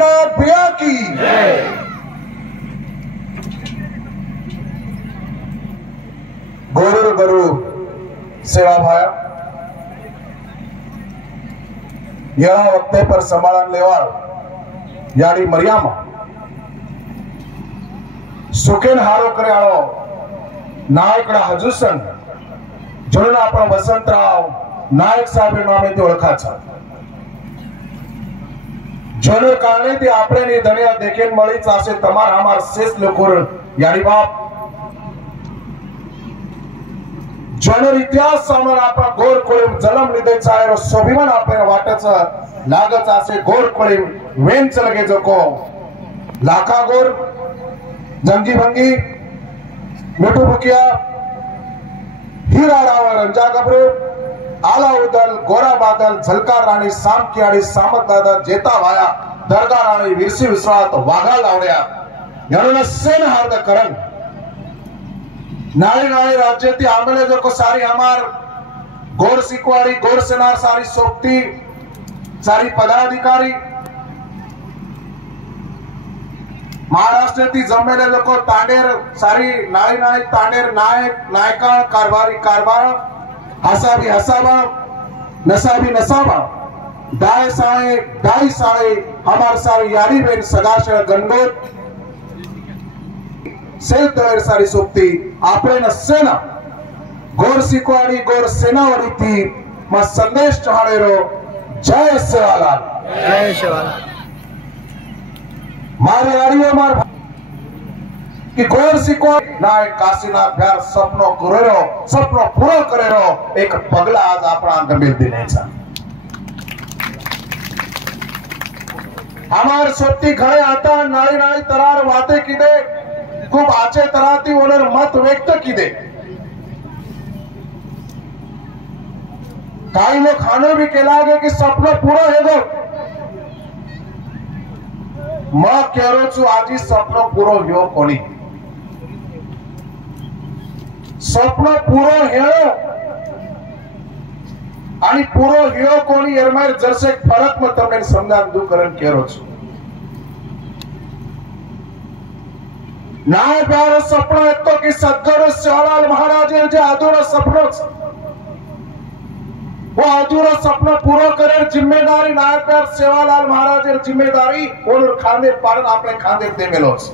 काशीनाथ भैया की गोरु गुरु सेवा भाया या वक्ते पर संभालन लेवाळ यानी मरियामा सुकेन हारो करे आळो नायकडा हजूसन म्हणून आपण वसंतराव नायक साहेब नामे ते ओळखाचा जन कारणे ते आपले धनिया देखेन मळीच असे तमार हमार शेष लोकोर यानी बाप जन इतिहास सामोर आपण गोर कोळीम जन्म लिदेचा आहे स्वाभिमान आपल्याला वाटायचं लागच असे गोर कोळीम वेंच लगे जको लाखा गोर जंगी भंगी मिठू बुकिया हीरा रावण रंजा गबरू आला उदल गोरा बादल झलकार राणी साम कियाडी सामत दादा जेता वाया दरगाह राणी विरसी विश्वात वाघा लावड्या यानं सेन हार्द करण नारी नारी राज्य ती आमले जो को सारी हमार गोर सिकवाड़ी गोर सेनार सारी सोपती सारी पदाधिकारी महाराष्ट्र ती जमेले लोक तांडेर सारी नाळी नाळी तांडेर नायक नायका कारभारी कारभार हसाबी हसाबा नसाबी नसाबा दाय साळे हमार सारी यारी बेन सगाशर गणगोत सेल तयार सारी सोपती आपले न सेना गोर सिकवाड़ी गोर सेनावड़ी थी म संदेश चहाड़ेरो जय सेवालाल जय सेवालाल मारे आड़ियो मार कि गोर सिको नायक काशीनाथ भ्यार सपनो करेरो सपनो पूरो करेरो एक पगला आज आपणा गंभीर दिनेचा हमार सोपती घरे आता नाळी नाळी तरार वाते किदे खूब आचे तराती ओनर मत व्यक्त किदे काही लोग खानो भी केलागे कि सपनो पूरो हेगो मां केरो छु आजी सपनो पूरो ह्यो कोणी सपनो पूरो हेळो आणि पूरो ह्यो कोणी एरमार जरसे फरक में तमने समजान दू करन केरो छु नाय प्यारो सपनो एतो कि सद्गुरु सेवालाल महाराज जे अधूरा सपनो वो अधूरा सपना पूरा करे जिम्मेदारी नायक प्यार सेवालाल महाराज जिम्मेदारी और खांदे पाड़न आपने खांदे दे मेलोस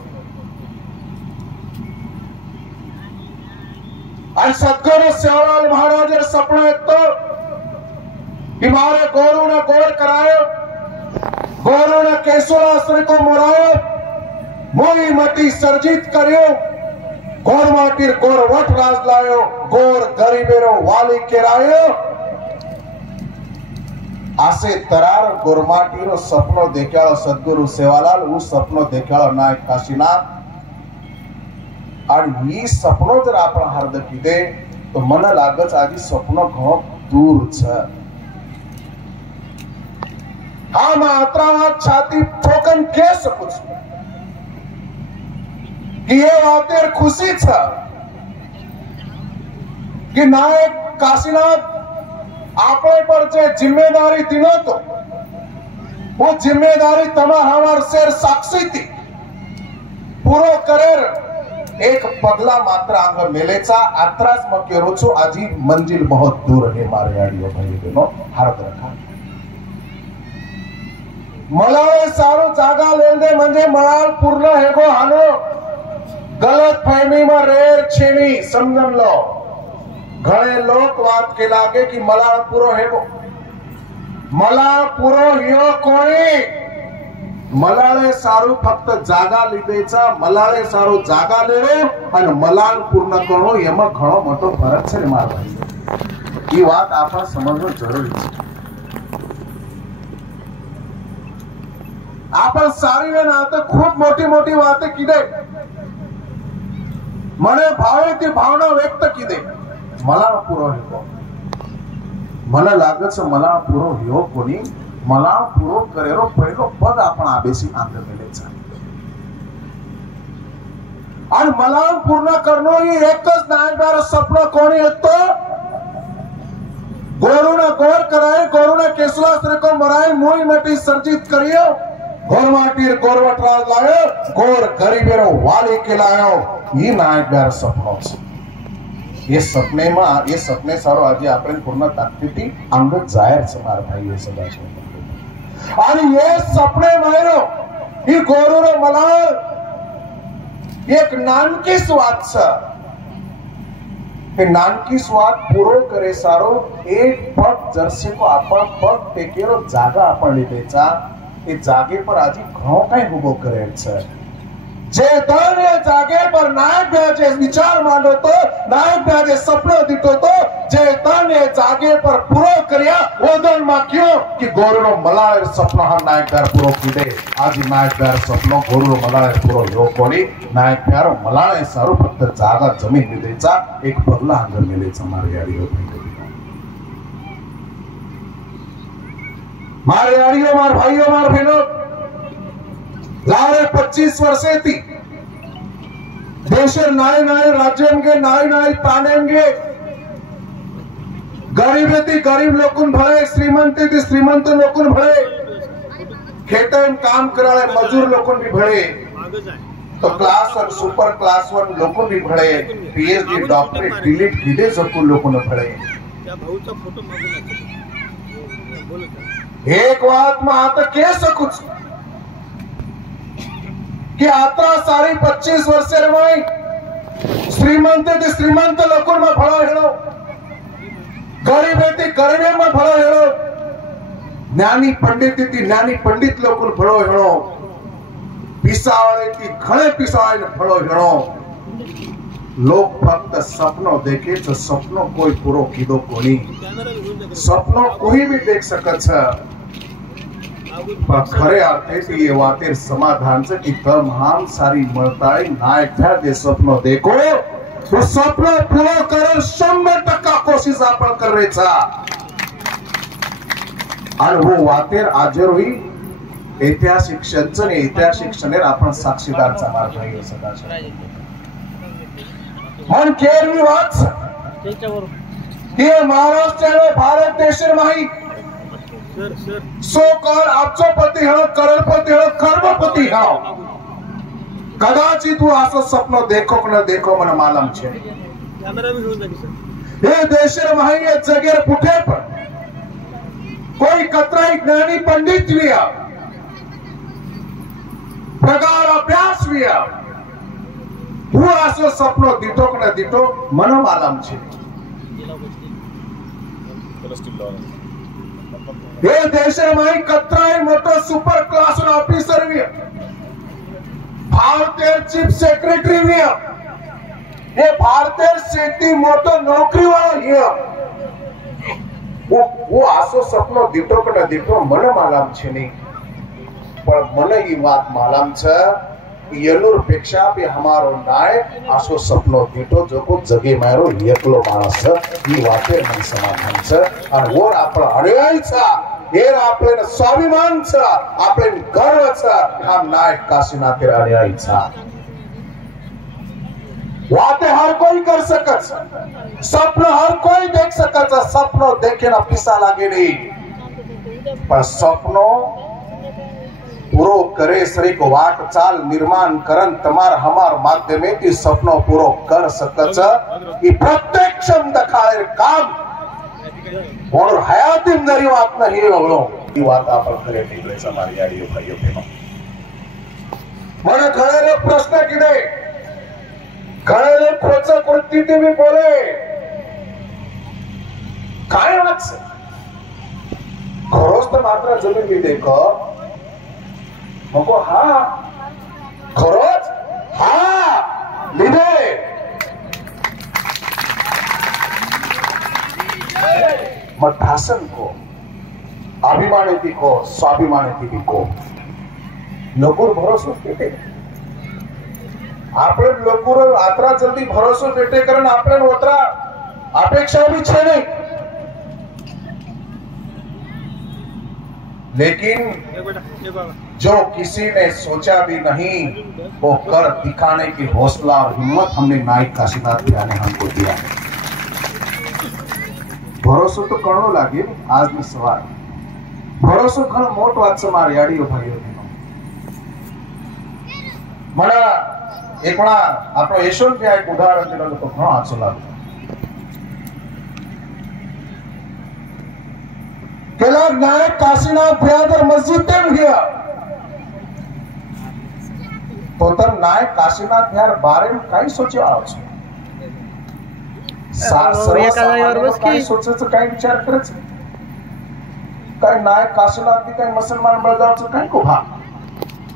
और सद्गुरु सेवालाल महाराज सपना तो हिमालय गोरू ने गोर करायो गोरू ने केशुराश्री को मोरायो मोई मती सर्जित करियो गोर माटीर गोर वट राज लायो गोर गरीबेरो वाली केरायो आसे तरार गोरमाटीरो सपनो देख्याळो सद्गुरु सेवालाल वो सपनो देख्याळो नायक काशीनाथ आणि ही सपनो जर आपण हार्द किदे तो मन लागच आजी सपनो घणो दूर छ हा मात्रावाद छाती ठोकन के सकूं कि ये वातेर खुशी छ कि नायक काशीनाथ आपने पर जे जिम्मेदारी दिनो तो वो जिम्मेदारी तमा हमार शेर साक्षी थी पूरो करेर एक पगला मात्र आंग मेलेचा आत्रास मग केरो छो आजी मंजिल बहुत दूर है मारे आडियो भाई बहनों हार्द रखा मलाळे सारो जागा लेंदे म्हणजे मलाळ पूर्ण हेगो हानो गलत फहमी में रेर छेनी समझन लो घणे लोग बात के लागे कि मलाळ पूरो हेगो मलाळ पूरो ह्यो कोणी मलाळे सारू फक्त जागा લીધેचा मलाळे सारू जागा लेવો અને મલાળ પૂર્ણ કરવો એમાં ઘણો મોટો ફરક છે રે મારા ભાઈ એ વાત આપણે સમજવું જરૂરી છે आपण सारी वेळ आता खूप मोठी मोठी वाते किदे मने भावे ती भावना व्यक्त किदे मला पुरो हेको मला लागच मला पुरो ह्यो कोणी मला पुरो करेरो पहिलो पद आपण आबेसी आंग मेलेचा आणि मला पूर्ण करणो ही एकच नायकदार सपनो कोणी येतो गोरुना गोर कराए गोरुना केसुलाश्री को मराए मोई मटी सर्जित करियो गोरमाटीर गोरवटराज लायो गोर गरीबेरो वाली के लायो ये नायक ब्यार सपनों ये सपने सारो आज आपण पूर्ण ताकदीती अंग जाहीर समार भाई हे सदाशिव आणि ये सपने मायनो ही गोरुरो मला एक नानकी स्वाद नानकी स्वाद पूरो करे सारो एक पग जर्सी को आपण पग टेकेरो जागा आपण लितेचा એ જાગે પર આજી ઘણો કઈ ઉભો કરેલ છે જે દરને જાગે પર નાયક જે વિચાર માંડો તો નાયક જે સપનો દીધો તો જે દરને જાગે પર પૂરો કર્યા ઓદન માં ક્યો કે ગોરનો મલાળે સપનો હા નાયક પૂરો કીધે આજી નાયક સપનો ગોરનો મલાળે પૂરો યો કોની નાયક પ્યારો મલાળે સારું ફક્ત જાગા જમીન લીધેचा એક પગલા આગળ મેલેचा મારી ગાડીઓ मार यारियों मार भाइयों मार बहनों लारे 25 वर्षे थी देशर नाय नाय राज्यम के नाय तानेंगे गरीबे थी गरीब लोगों भले श्रीमंती थी श्रीमंत लोगों भले खेतों में काम कराले मजूर लोगों भी भले तो क्लास 1 सुपर क्लास 1 लोगों भी भले पीएचडी डॉक्टरेट डिलीट किदे सकून लोगों ने भले एक बात में आता कह सकूं कि आता सारी 25 वर्षे में श्रीमंत लोगों में भलो हेलो गरीबे थी गरीबे में भलो हेलो ज्ञानी पंडित लोगों भलो हेलो पिसावाळे थी घणे पिसावाळे भलो हेलो लोग फक्त सपनो देखे तो सपनो कोई पूरो कीधो कोनी सपनो कोई भी देख सकत छे पर खरे अर्थे थी ये वातेर समाधान से कि तमाम सारी मळताई नायक था जे सपनो देखो तो सपनो पूरो करो 100% कोशिश आपण कर रहे छा और वो वातेर आजर हुई ऐतिहासिक क्षणे आपण साक्षीदार चा मार्ग आहे सदाशिव मन केरवी वाच हे महाराष्ट्र भारत देशर माही सो कॉल अब्जोपती हो करोड़पती हो कर्मपती हो कदाचित तू असं स्वप्न देखो न देखो मन मालूम छे हे देशर माही ये जगेर कुठे पण कोई कतराई ज्ञानी पंडित विया प्रगाढ अभ्यास विया હું આસો સપનો દીઠો કે ન દીઠો મને માલમ છે એ દેશમાં કતરાય મોટો super class no officer with ભારતીય ચીફ સેક્રેટરી વિય એ ભારતીય સેતી મોટો નોકરી વાળો વિય वो आसो सपनो દીઠો કે ન દીઠો મને માલમ છે નહીં પણ મને ઈ વાત માલમ છે येलूर पेक्षा भी हमारो नायक आसो सपनो दीठो जो को जगे मारो एकलो माणस ही वातेर मन समाधान छ और वो आपण अनुयायी छ हेर आपले स्वाभिमान छ आपले गर्व छ हम नायक काशीनाथेर अनुयायी छ वाते हर कोई कर सकत सपनो हर कोई देख सकत सपनो देखे ना पिसा लागे नहीं पर सपनो पूरो करे सरी को वाट चाल निर्माण करन तमार हमार माध्यमे ती सपनो पूरो कर सकच ई प्रत्यक्षम दखाळे काम और हयाती जरी वात नाही होलो ई वात आपण करे टिकले समारी आडियो भाइयो बहनो મને ઘણા પ્રશ્ન કીધે ઘણા ખોચ કરતી તે બી બોલે काय વાત છે ખરોસ તો માત્ર જમીન બી દેખો मको हा खरोच हा लिदे मठासन को अभिमानिती को स्वाभिमानिती को लोकोर भरोसा पेटे આપણે લોકોર આતરા જલ્દી ભરોસો પેટે કરન આપણે ઓતરા અપેક્ષા भी છે नहीं लेकिन जो किसी ने सोचा भी नहीं वो कर दिखाने की हौसला और हिम्मत हमने नायक काशीनाथ भैया ने हमको दिया है भरोसा तो करनो लागे आज में सवाल भरोसा घणो मोट વાત છે મારી આડીઓ ભાઈઓ मला एक वेळा आपलं यशवंत एक उदाहरण दिलं तो घणो आचो लागलो केला नायक काशीनाथ ब्यादर मस्जिद तेम गया तो तर नायक काशीनाथ यार बारे में काही सोचे आओ काही सोचायचं काही विचार करायचं काय नायक काशीनाथ बी काही मुसलमान बळगावचं काही को भा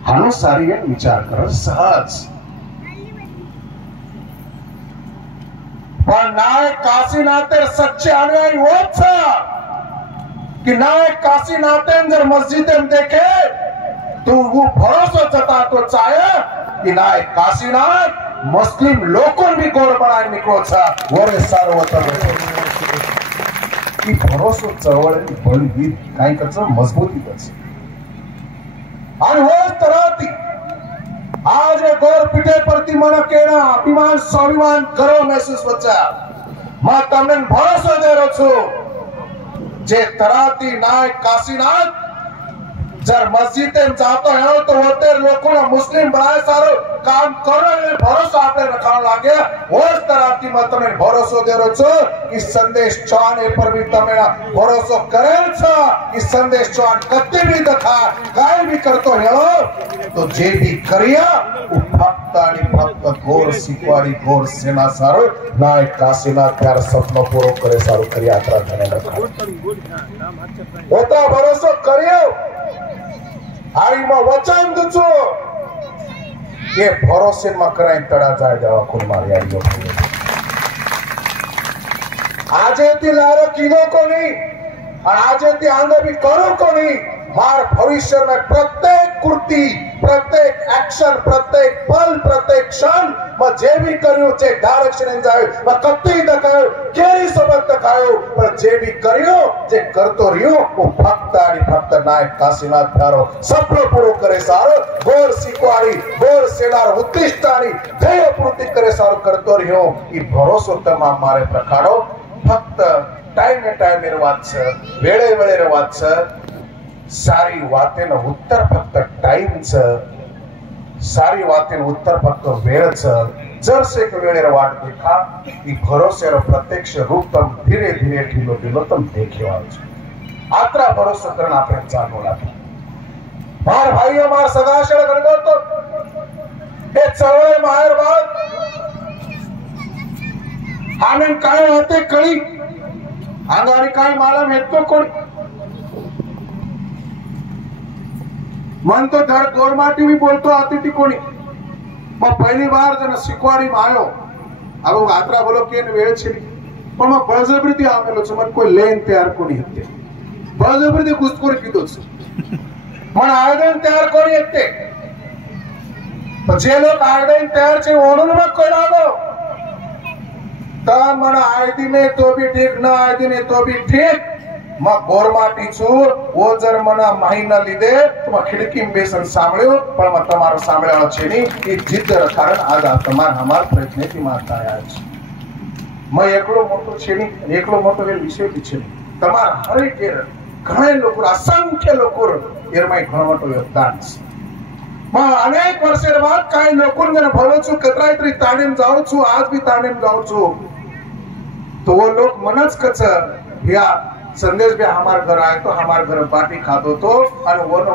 हानो सारी विचार कर सहज पण नायक काशीनाथ सच्चे अनुयायी होत कि नायक काशीनाथ जर मस्जिद में देखे तो वो भरोसा जता तो चाहे कि नायक काशीनाथ मुस्लिम लोगों भी गोर बनाए निकलो छा वरे सार्वतर की भरोसा चळवळ बळवीर काय कच मजबूती कच आणि वो तरह ती आज ये गोर पिठे प्रति मन केना अभिमान स्वाभिमान गर्व महसूस वचा मैं तमने भरोसा दे रहो छु जे तराती नायक काशीनाथ जर मस्जिद में जातो है तो होते लोगों ने मुस्लिम बनाए सारो काम करने भरोसा आपने रखा लागे और तराती में तमने भरोसा दे रहो छो कि संदेश चौहान पर भी तमने भरोसा करे छो कि संदेश चौहान कत्ते भी दखा काय भी करतो हेलो तो जे भी करिया वो भक्त आणि भक्त गोर सिकवाडी गोर सेना सारो नायक काशीनाथ प्यार सपनो पूरो करे सारो करी यात्रा करने लगा होता भरोसा करियो आई में वचन दुचो ये भरोसे में कराई तड़ा जाए जावा कोई मारी आई हो आजे ती लारो किलो को नहीं और आजे ती आंदो भी करो को नहीं मार भविष्य में प्रत्येक कृति प्रत्येक एक्शन प्रत्येक पल प्रत्येक क्षण मैं जे भी करियो जे डायरेक्शन इन जायो मैं कत्ती दखायो केरी सबक दखायो पर जे भी करियो जे करतो रियो वो भक्त आणि भक्त नायक काशीनाथ प्यारो सपनो पूरो करे सारो गोर सिकवाड़ी गोर सेनार उत्कृष्ट आणि ध्येय पूर्ति करे सारो करतो रियो ई भरोसो तमाम मारे प्रकारो फक्त टाइम वाच वेळे वेळे वाच सारी वातेन उत्तर फक्त टाइम सारी वातेन उत्तर फक्त वेळ जर से एक वेळेर वाट देखा ई भरोसेर प्रत्यक्ष रूप तम धीरे धीरे ढीलो ढीलो तम देखे आत्रा भरोसा करना आपने जानो लागे मार भाई मार सदाशय गणगतो हे चळवळे माहेर बात आम्ही काय होते कळी अंगारी काय माला भेटतो कोणी मन तो धड़ गोरमाटी भी बोलतो आती थी कोणी मैं पहली बार जन सिकवाड़ी में आयो अब आत्रा बोलो के वेळ छेली पण मैं बळजबरी आमेलो छु मन कोई लेन तयार कोणी हते बळजबरी घुसखोरी कीधो छु मन आयोजन तयार कोणी हते तो जे लोग आयोजन तयार छे ओणुन में कोई लागो ता मन आयदी ने तो भी ठीक ना आयदी ने तो भी ठीक मैं गोरमाटी छु वो जर मना महीना लीधे तो मैं खिड़की में बेसन सांभळ्यो पण मैं तमारो सांभळ्याळो छे नी ई जिद्द कारण आज आ तमार हमार प्रयत्न की मारता आया छे मैं एकलो मोटो छे नी एकलो मोटो वेल विषय की छे तमार हर एक घणे लोक असंख्य लोक एरमाई घणो मोटो योगदान छे मैं अनेक वर्षेर बाद काही लोकोन जन भलो छु कतराय तरी ताणीम जाऊ छु आज भी ताणीम जाऊ छु तो वो लोग मनच कच या संदेश भी हमार घर आए तो हमार घर बाटी खातो तो और वो न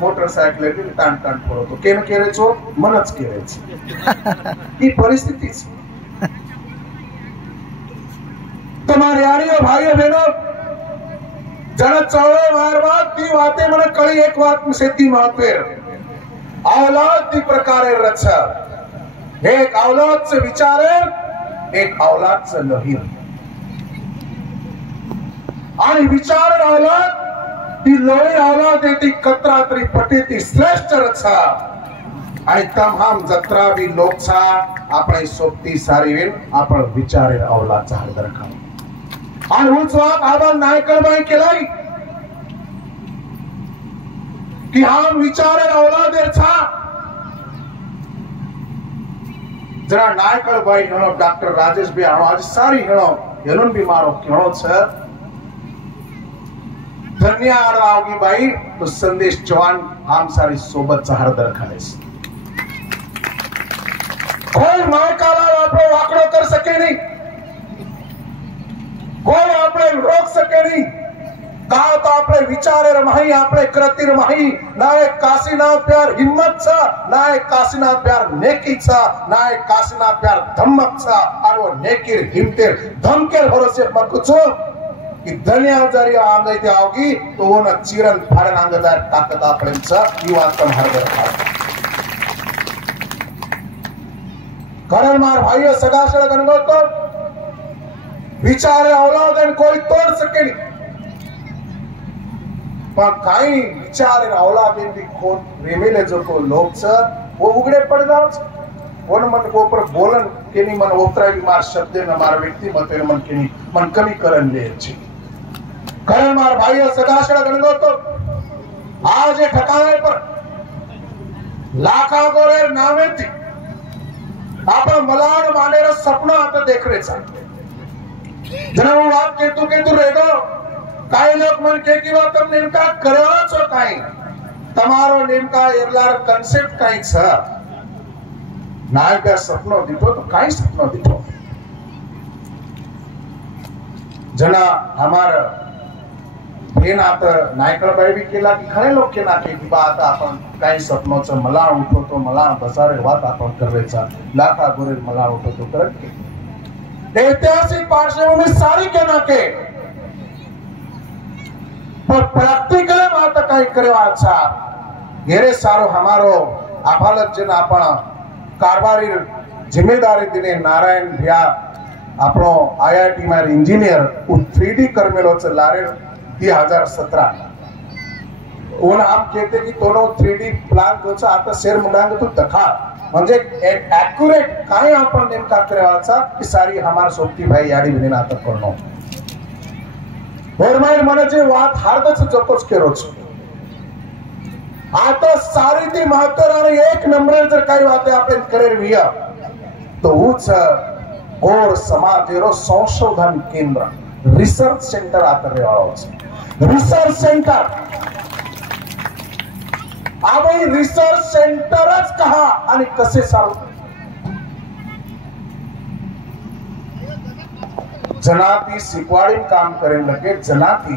मोटरसाइकिल भी तान तान फोड़ो तो केन केरे छो मनच केरे छे ई परिस्थिति छे तुम्हारे यारियो भाइयों बहनों जरा चौड़े मार बात ती बातें मन कड़ी एक बात में सेती महत्व औलाद दी प्रकारे रचा एक औलाद से विचारे एक औलाद से लहीर आणि विचार औलाद ती लोई औलाद ती कतरा तरी पटे ती श्रेष्ठ रचा आणि तमाम जत्रा भी लोक छा आपणी सोबती सारी वेल आपण विचारे औलाद चाल रखा आणि उचवाक आबा नायकबाई केलाई कि हम विचारे औलाद छा जरा नायकबाई हेणो डॉक्टर राजेश भी आज सारी हेणो एनो भी मारो केणो छ धन्यवाद आवगी बाई तो संदेश चौहान हम सारी सोबत हरदर खालेस કોઈ માયકાલા આપણો વાકડો કરી શકે નહીં, કોઈ આપણે રોક શકે નહીં. કાં તો આપણે વિચારે રમાઈ, આપણે કૃતિ રમાઈ. ના એ કાશીના પ્યાર હિંમત છે, ના એ કાશીના પ્યાર નેકી છે, ના એ કાશીના પ્યાર ધમક છે. આનો નેકીર હિમतेर ધમકેર ભરોસે મકુ છું कि धन्या जरी आंगैते आवगी तो ओना चिरन फाडन आंगदार ताकद आपलेन छ. ई वात पण हरदर खा. कारण मार भाईओ सगासळ गणगो तो विचारे औलादन कोई तोड़ सके नहीं, पण काही विचारे औलादन भी खोट रेमेले जो को लोग छ वो उगड़े पड़ जाओ छ. वन मन को ऊपर बोलन केनी मन ओतराई मार शब्द न मार व्यक्ति मते मन केनी मन कमी करन ले छी. कारण मार भाईओ सगासळ गणगो तो आज ये ठिकाणे पर लाखा गोरे नामे थी आपण मलाड मानेर सपना आता देखरे चा. जरा वो बात केतु रेगो काय लोग मन के की बात तम नेमका करेवा छो काय, तमारो नेमका एरलार कन्सेप्ट काय छ. नायका सपनो दिठो तो काय सपनो दिठो. जना हमार बेन आता नायकळबाई बी केला की खरे लोक केला की बात आपण काही सपनोचं मला उठवतो, मला बसारे वात आपण करायचा. लाखा गोरे मला उठवतो करत की ऐतिहासिक पार्श्वभूमी सारी के ना के पर प्रैक्टिकल बात काही करेवा अच्छा घेरे सारो हमारो आभालत जन आपण कारभारी जिम्मेदारी दिने नारायण भैया આપણો IIT માં इंजिनियर 3D करमेलोच लारे 2017 ओन आप कहते की तोनो 3D प्लान जोचा आता शेर मुंडांग तो दखा म्हणजे ॲक्युरेट काय आपण नेमका करायचा की सारी हमार सोबती भाई याडी विने आता करणो. बरमाई મને જે વાત હાર્દच जोकोच केरोच आता सारी ती महत्त्वाने एक नंबर जर काही वाते आपण करेर विया तो उच और समाजेरो संशोधन केंद्र रिसर्च सेंटर आता रेवाळो છે. रिसर्च सेंटर आवे रिसर्च सेंटरच कहा आणि कसे चालू जनाती शिकवाडी काम करेन लगे. जनाती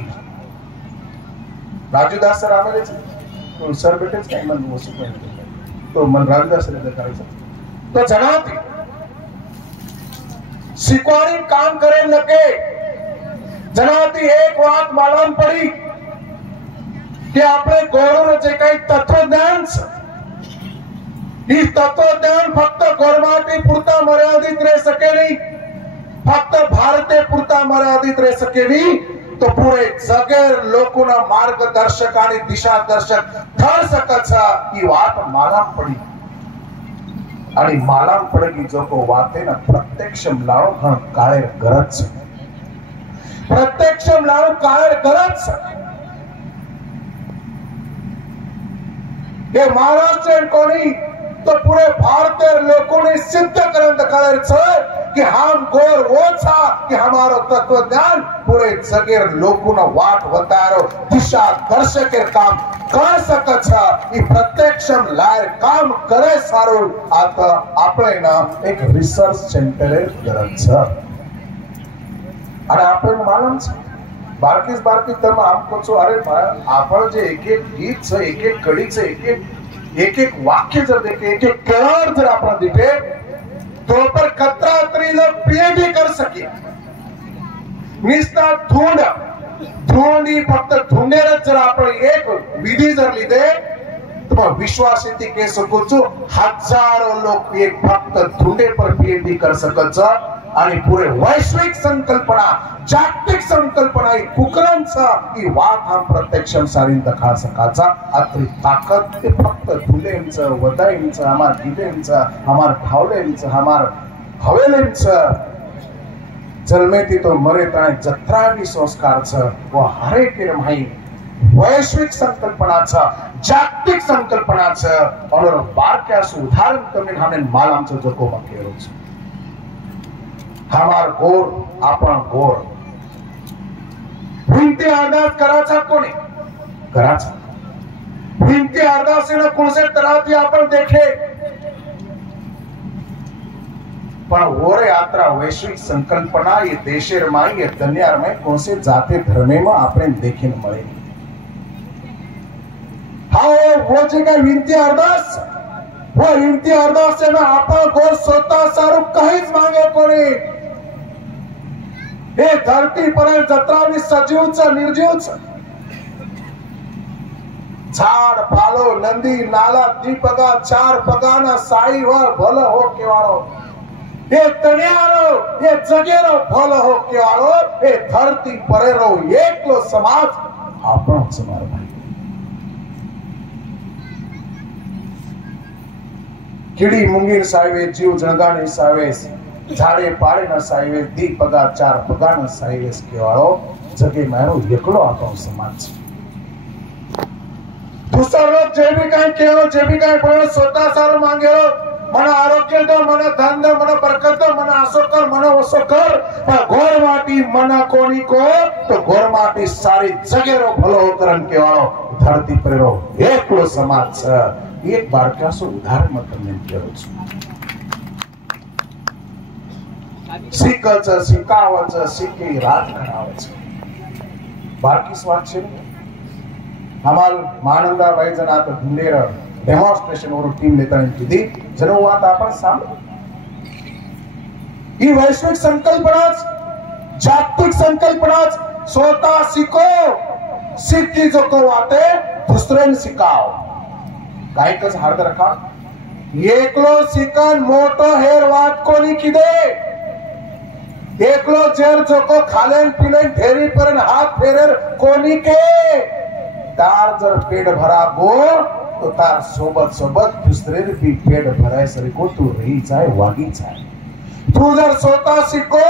राजूदास सर आवेले तो सर बेटेच काय मन वसू तो मन राजूदास सर करायचं तो जनाती शिकवाडी काम करेन लगे. जनाती एक बात मालूम पड़ी कि आपले गौरव जे काही तत्वज्ञान तत्वज्ञान फक्त गोरमाटी पुरता मर्यादित रह सके नहीं, फक्त भारते पुरता मर्यादित रह सके नहीं तो पूरे जगेर लोकोना मार्गदर्शक आणि दिशादर्शक ठर सकत ही बात मालूम पड़ी. आणि मालूम पड़े की जो को वाते ना प्रत्यक्ष लावो घण काळे गरज प्रत्यक्ष लावो काळे गरज ये महाराष्ट्र कोणी तो पूरे भारतीय लोगों ने सिद्ध करन दिखाए कि हम गोर वो था कि हमारो तत्वज्ञान पूरे जगेर लोगों ने वाट बतारो दिशा दर्शक काम कर सकत छ. ई प्रत्यक्षम लायर काम करे सारो आता આપણે ના એક રિસર્ચ સેન્ટર ગરજ છે. અને આપણે માલूम છે बारकीस तम आपको छो अरे आपण जे एक एक गीत छ, एक एक कडी छ, एक एक वाक्य जर देखे, एक एक कलर जर आपण दिखे तो पर कतरा तरी लोग पीएचडी कर सके. निस्ता धुंडी फक्त धुंडेरच जर आपण एक विधी जर लिदे तो विश्वास येते के सकू छु हजारों लोग एक फक्त धुंडे पर पीएचडी कर सकत छ. आणि पुरे वैश्विक संकल्पना जागतिक संकल्पना ही कुकरांचा ही वात हम प्रत्यक्षम सारीन दखा सकाचा अत्री ताकद ते फक्त धुलेंचं वदाईंचं हमार गीतेंचं हमार ठावलेंचं हमार हवेलेंचं जन्मेती तो मरे ताणे जत्रावी संस्कारचं व हरे के माही वैश्विक संकल्पनाचं जागतिक संकल्पनाचं और बारक्यास उदाहरण कमी हमने मालामचं जको केरोच. हमार गोर आपण गोर विनती अरदास कराचा कोणी कराचा विनती अरदासीने कोणसे तराती आपण देखे पण ओर यात्रा वैश्विक संकल्पना ये देशेर में ये दुनिया में कौन से जाते धर्मे में आपने देखने मळे हाँ वो जे काय विनती अरदास वो विनती अरदास में आपण गोर स्वतः सारू काहीच मागे कोणी हे धरती पर जत्रानी सजीवच निर्जीवच झाड पालो नंदी नाला दीपगा चार पगाना साई वर भल हो केवाळो ये तणियारो ये जगेरो भल हो केवाळो ये धरती परेरो एकलो समाज आपण समाज भाई किडी मुंगीर साहेब जीव जळगाणी साहेब झाडे पाळे न साहेब दीपगा चार पगाना साहेब केवाळो जगे मारो एकलो आपण समाज दुसरा लोग जे भी काय केलो जे भी काय बोलो स्वतः सारू मागेलो मन आरोग्य दो मन धन दो मन बरकत दो मन असो कर मन वसो कर पर घोर माटी मन कोनी को तो घोर माटी सारी जगेरो भलो करन केवाळो धरती परेरो एकलो समाज एक बारकासो उदाहरण में તમને કહેવું છું શીખચ શીખાવચ શીખી રાત કરાવચ બાકી સ્વાદ છે हमाल मानंदा भाई जना तो ढूंढेर डेमॉन्स्ट्रेशन और टीम लेता कीधी जनो बात आपण सांग ही वैश्विक संकल्पनाच जागतिक संकल्पनाच स्वतः शिको शिकी जो को वाटे दुसऱ्यान शिकाव काय कस हार्द रखा एकलो शिकन मोटो हेर वाट कोणी किदे एकलो जेर जो को खालेन पिलेन ढेरी परन हाथ फेरेर कोणी के तार जर पेट भरा गो तो तार सोबत सोबत दुसरे भी पेट भराय सरी को तू रही जाए वागी जाए तू जर स्वतः शिको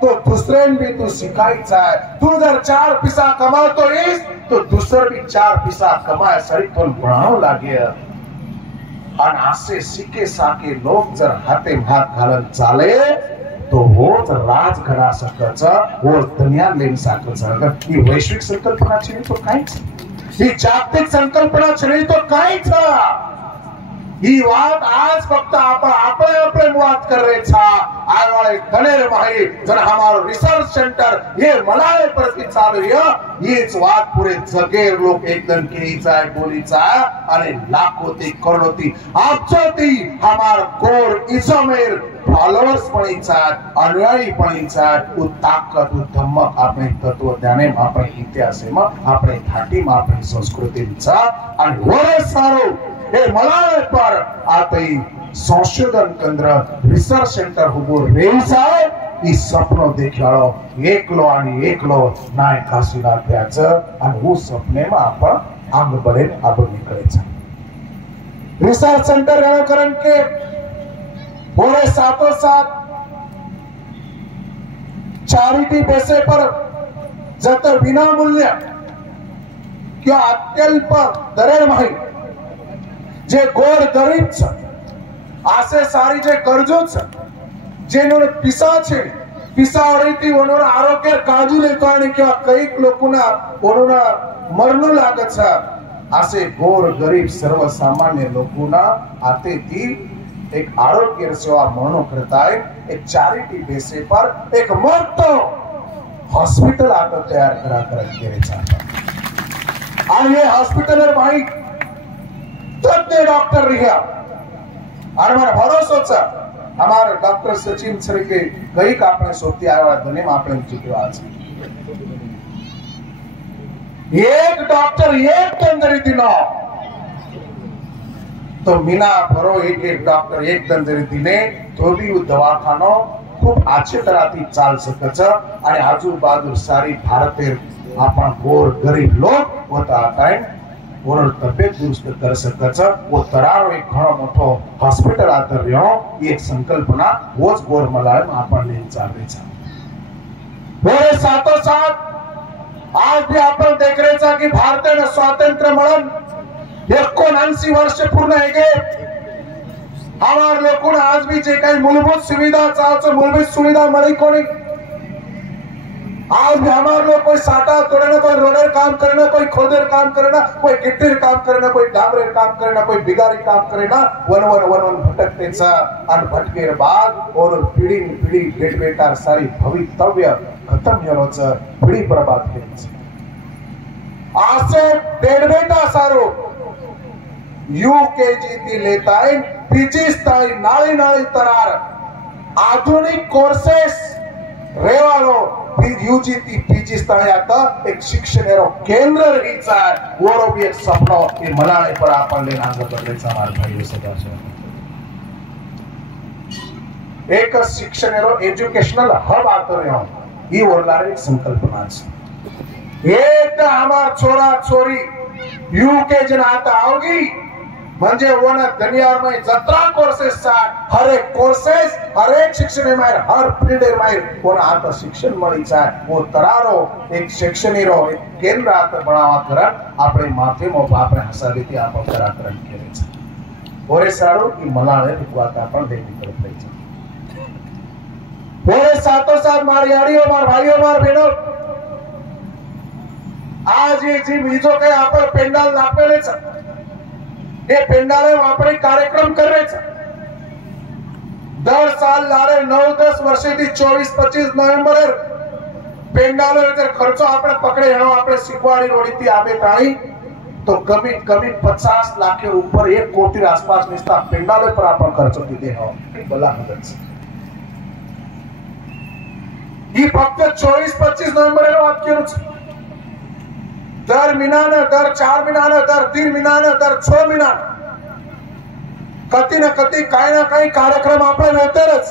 तो दुसरे भी तू सिखाई जाए तू जर चार पैसा कमाओ तो इस तो दूसरे भी चार पैसा कमाए सरी तो बढ़ाओ लागे और आसे सीखे साके लोग जर हाथे हाथ घालन चाले तो वो राज घडा सकच वो दुनिया लेन सकच अगर ही वैश्विक संकल्पना छे तो काहीच ही जागतिक संकल्पना छे तो काहीच ही बात आज फक्त आपण आपले बात कर रहे छा आय वाले धनेर माही जन हमारो रिसर्च सेंटर ये मलाए प्रति चालू हीच बात पूरे जगे लोक एकदम केली जाय बोली जाय आणि लाखोती करोडोती अब्जोती हमार गोर इजमेर फॉलोअर्स पण इच्छात अनुयायी पण इच्छात उ ताकत उ धम्मक આપણે તત્વજ્ઞાને આપણે ઇતિહાસમાં આપણે ઘાટીમાં આપણી સંસ્કૃતિમાં અને વરે સારો એ મલાય પર આતઈ સંશોધન કેન્દ્ર રિસર્ચ સેન્ટર ઉભો રેવસાય ઈ સપનો દેખાડો એકલો અને એકલો નાય કાશીનાથ થયા છે અને હું સપનેમાં આપણ આંગ બળે આગળ નીકળે છે રિસર્ચ સેન્ટર એનો કારણ કે बोले साथों साथ चैरिटी बेसे पर जत विना मूल्य क्या अत्यल्प दरेर माही जे गोर गरीब छ आसे सारी जे गरजो छ जेनो पिसा छे पिसा रीति ओनोर आरोग्य काळजी लेतो आणि किंवा कैक लोकोना ओनोना मरणो लागत छ आसे गोर गरीब सर्वसामान्य लोकोना आतेती एक आरोग्य सेवा मरणो करता है एक चैरिटी बेसे पर एक मोटो हॉस्पिटल आता तैयार करा कर के चाहता और ये हॉस्पिटल भाई तज्ञ डॉक्टर रिया और हमारा भरोसा छ हमारे डॉक्टर सचिन सर के गई का आपने सोती आया धने में आपने चुके आज एक डॉक्टर एक केंद्र दिनो तो मीना भरो एक एक डॉक्टर एक दंजरी दिने तो भी वो दवाखानो खूब अच्छे तरह थी चाल सकच आणि आजूबाजू सारी भारतेर आपण गोर गरीब लोग होता आहे ओर तब्येत दुरुस्त कर सकच वो तरारो एक घणो मोठो हॉस्पिटल आता रह्यो एक संकल्पना वोच गोर मलाळ आपण ले चालले छ बोले साथो साथ आज भी आपण देख रहे छ कि भारताने स्वातंत्र्य मिळून 79 वर्ष पूर्ण है गे हमार लोगों आज भी जे काही मूलभूत सुविधा चाहतो मूलभूत सुविधा मળી कोणी आज भी हमारे लोग कोई साटा तोड़ना, कोई रोडर काम करना, कोई खोदेर काम करना, कोई गिट्टीर काम करना, कोई डांबरेर काम करना, कोई बिगारी काम करना, वन वन वन वन भटकतेचा आणि भटकेर बाद और पिढी पिढी भेट बेकार सारी भवितव्य खत्म होण्याच पिढी बर्बाद केलीच आसे डेडबेटा सारो यूकेजी ती लेताय पीजी स्थाई नाळी नाळी तरार आधुनिक कोर्सेस रेवालो यूजीती पीजी स्थाई आता एक शिक्षणेरो केंद्र रहीचा वरो भी एक सपनो के मनाळे पर आपण ले नांग बदलेचा मार्ग भाई सदा एक शिक्षणेरो एज्युकेशनल हब आतो रे ही वरलार एक संकल्पना छे एक हमार छोरा छोरी यूकेजी ना आता आओगी म्हणजे वन दुनिया में जत्रा कोर्सेस चा हर एक कोर्सेस हर एक शिक्षण में हर फील्ड में कोण आता शिक्षण मળી છે वो तरारो एक शैक्षणिक एक केंद्र आता बनावा करन આપણે માથેમાં આપણે હસાવીથી આપણે કરાકરણ કરે છે ઓરે સારું કે મલાળે વાત आपण દેવી કરત રહી છે ઓરે સાતો સાત મારી આડીઓ માર ભાઈઓ માર બહેનો आज ये जी બીજો કે આપણે પેન્ડાલ નાખેલે છે ये पेंडाले वापरी कार्यक्रम कर रहे थे दर साल लारे 9-10 वर्षे थी 24-25 नोव्हेंबर पेंडालो जर खर्चो आपने पकड़े हेनो आपने शिकवाड़ी रोड़ी थी आबे ताई तो कमी 50 लाख के ऊपर 1 कोटी आसपास निस्ता पेंडाले पर आपण खर्चो कीधे हो भला मदद से ये फक्त 24-25 नोव्हेंबर नो વાત કર્યું છે दर महीना दर 4 महीना दर 3 महीना दर 6 महीना कती ना कती काय ना काही कार्यक्रम आपण नंतरच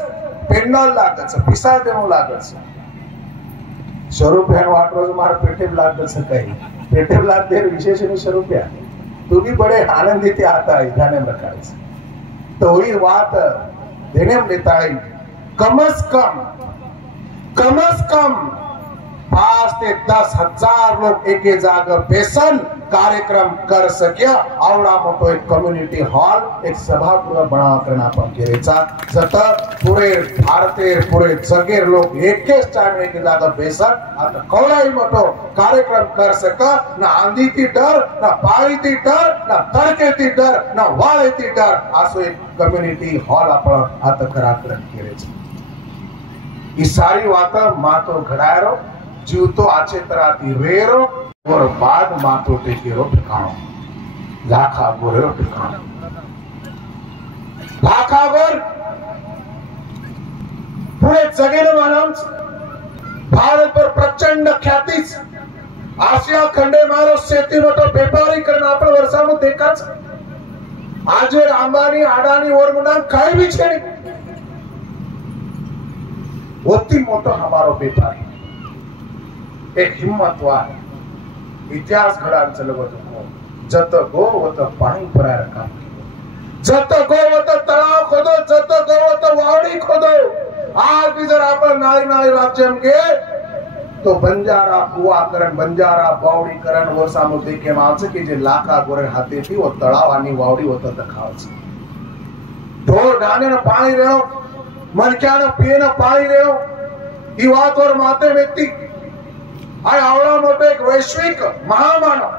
पेंडाल लागत पिसा देणं लागत स्वरूप वाटरोज मार पेटे लागत काही पेटे लाग दे विशेष स्वरूप तू भी बड़े आनंदी थे आता है जाने रखायच तो ही बात देने में लेता है कम से कम 5 से 10 हजार लोग एक जागर बेसन कार्यक्रम कर सके आवडा मोठो एक कम्युनिटी हॉल एक सभागृह बनावा करना पण केरेचा जत पुरे भारतेर पुरे जगेर लोग एकेच टाइम एक जागर बेसन आता कवडाई मोठो कार्यक्रम कर सका ना आंधीती डर ना पाळीती डर ना तडकेती डर ना वाळेती डर असो एक कम्युनिटी हॉल आपण आता कार्यक्रम केरेचा ही सारी वात मातो घडायरो जीव तो आचे तराती रेरो और बाद मातो टेकेरो ठिकाणो लाखा गोरेरो ठिकाणो लाखा गोर पूरे जगेने मालूम भारत पर प्रचंड ख्याति आशिया खंडे मारो शेती मोटो व्यापारी करना आपण वर्षामध्ये देखाच आज अंबानी अडानी और मुना काही भी छे ओती मोटो हमारो व्यापारी एक हिम्मत वार इतिहास घड़ा चलवत जत गो वत पाणी भराय काम जत गो वत तळाव खोदो जत गो वत वावडी खोदो आज भी जर आपण नाळी नाळी राज्य के तो बंजारा कुआ करण बंजारा वावडी करण वो सामो देखे मावच की जे लाखा गोरे हाथे थी वो तळाव आणि वावडी वत दखावच ढोर गाने न पाणी रेयो मनक्या न पिए न पाणी रेयो ई वात और माते व्यक्ति आ आवड़ा मोटो एक वैश्विक महामानव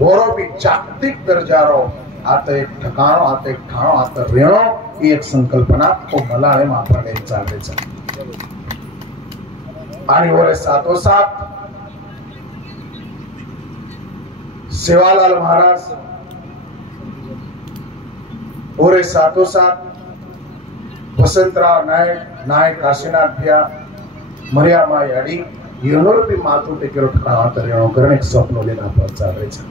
वोरो भी जागतिक दर्जारो आता एक ठिकाणो आता एक ठाणो आता रेणो ही एक संकल्पना तो मलाळे मापडे चालले आहे आणि वरे सातो सात सेवालाल महाराज वरे सातो सात वसंतराव नायक काशीनाथ भैया मरिया माई अड़ी योनोर भी माथू टेकेरो ठिकाणा तरेणो करण एक स्वप्न लेना पर चाल रहे छे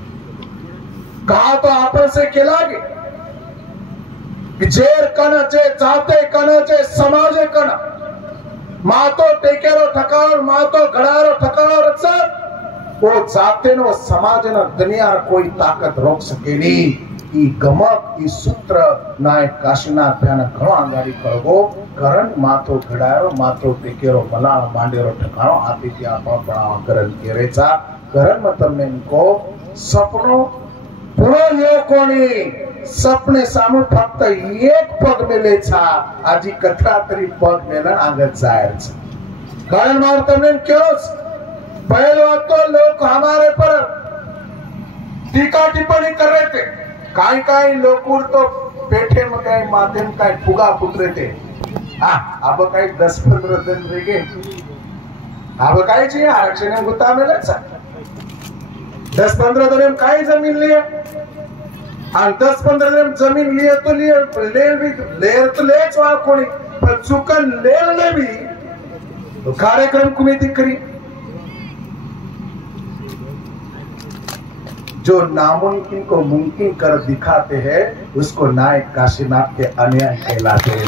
कहा तो आपन से केलागे जेर कन जे जाते कन जे समाजे कन मातो टेकेरो ठिकाणो मातो घडारो ठिकाणो रचा वो जाते नो समाज न दुनिया कोई ताकत रोक सकेनी ई गमक ई सूत्र नायक काशीनाथ भैया घणो आंगाड़ी करगो करण माथो घडायो माथो टेकेरो मलाळ मांडेरो ठिकाणो आपी त्या आपण बनावा करण केरेचा करण मत તમને को सपनो પૂરો લ્યો કોની સપને સામુ ફક્ત એક પગ મેલે છે આજી કથરા તરી પગ મેલન આગળ જાય છે कारण मार तुमने क्यों पहले वक्त तो लोग हमारे पर टीका टिप्पणी कर रहे थे, काई काई लोग तो पेठे में काय माध्यम काय फुगा फुट रहे थे। हाँ अब काय 10-15 दिन रह गए, अब काय चाहिए आरक्षण गुत्ता में लग सकता 10-15 दिन में काय जमीन लिए और 10-15 दिन जमीन लिए तो ले तो ले कोणी पर चुकन ले भी तो कार्यक्रम कमेटी करी जो नामुमकिन को मुमकिन कर दिखाते हैं उसको नायक काशीनाथ के अन्याय कहलाते हैं।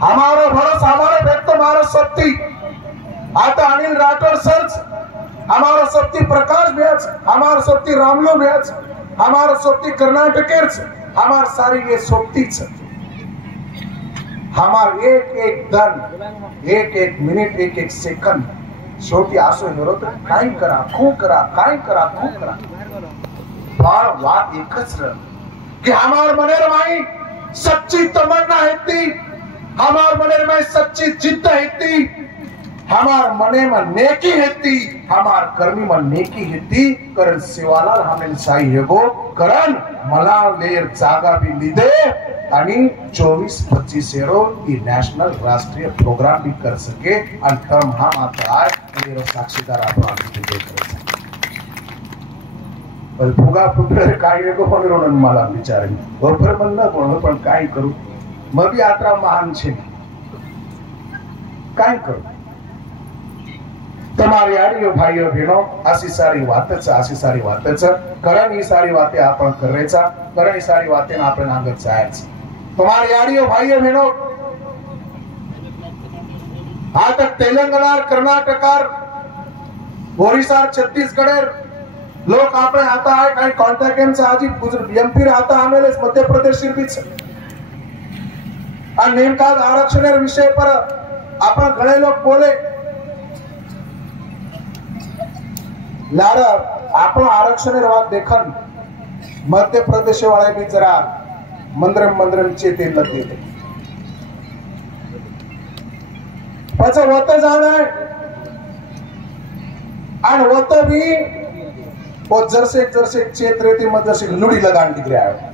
हमारा भरोसा हमारे व्यक्त हमारा शक्ति आता अनिल राठौर सर्च हमारा शक्ति प्रकाश व्याज हमारा शक्ति रामलो व्याज हमारा शक्ति कर्नाटकेर्स हमार सारी ये शक्तीच हमार एक एक दन एक एक मिनिट एक एक सेकंड शेवटी असो हेरो तर काय करा खूप करा काय करा खूप करा पण वाद एकच र कि हमार मनेर माई सच्ची तमन्ना हेती हमार मनेर माई सच्ची जिद्द हेती हमार मने में नेकी हेती हमार कर्मी में नेकी हेती करण सेवालाल हमें साई हेगो करण मला लेर जागा भी लीदे आणि 24-25 एरो की नेशनल राष्ट्रीय प्रोग्राम भी कर सके और तम हम आता है मेरा साक्षीदार आपण आम्ही देख रहे पण फुगा फुटले काय को पण रोडन मला विचारली बरोबर म्हणलं कोण पण काय करू मग यात्रा महान छे काय करू તમારી આડીઓ ભાઈઓ બહેનો આસી સારી વાતच કરણ ही सारी बातें आपण करायचा करण ही सारी बातें आपण आगत जायचं तुम्हारी आडियो भाइयों बहनों आज तक तेलंगाना कर्नाटक ओडिशा छत्तीसगढ़ लोग आपने आता है काही कॉन्टॅक्ट आज एमपी आता आमेले मध्य प्रदेश नेमका आरक्षण विषय पर आपण घणे लोग बोले लारा आपण आरक्षण बात देखन मध्य प्रदेश वाले भी जरा मंद्रम चेते लगे थे पचा होत जाना है और होत भी वो जरसे चेत रहती मग जरसे लुडी लगान दिख रहा है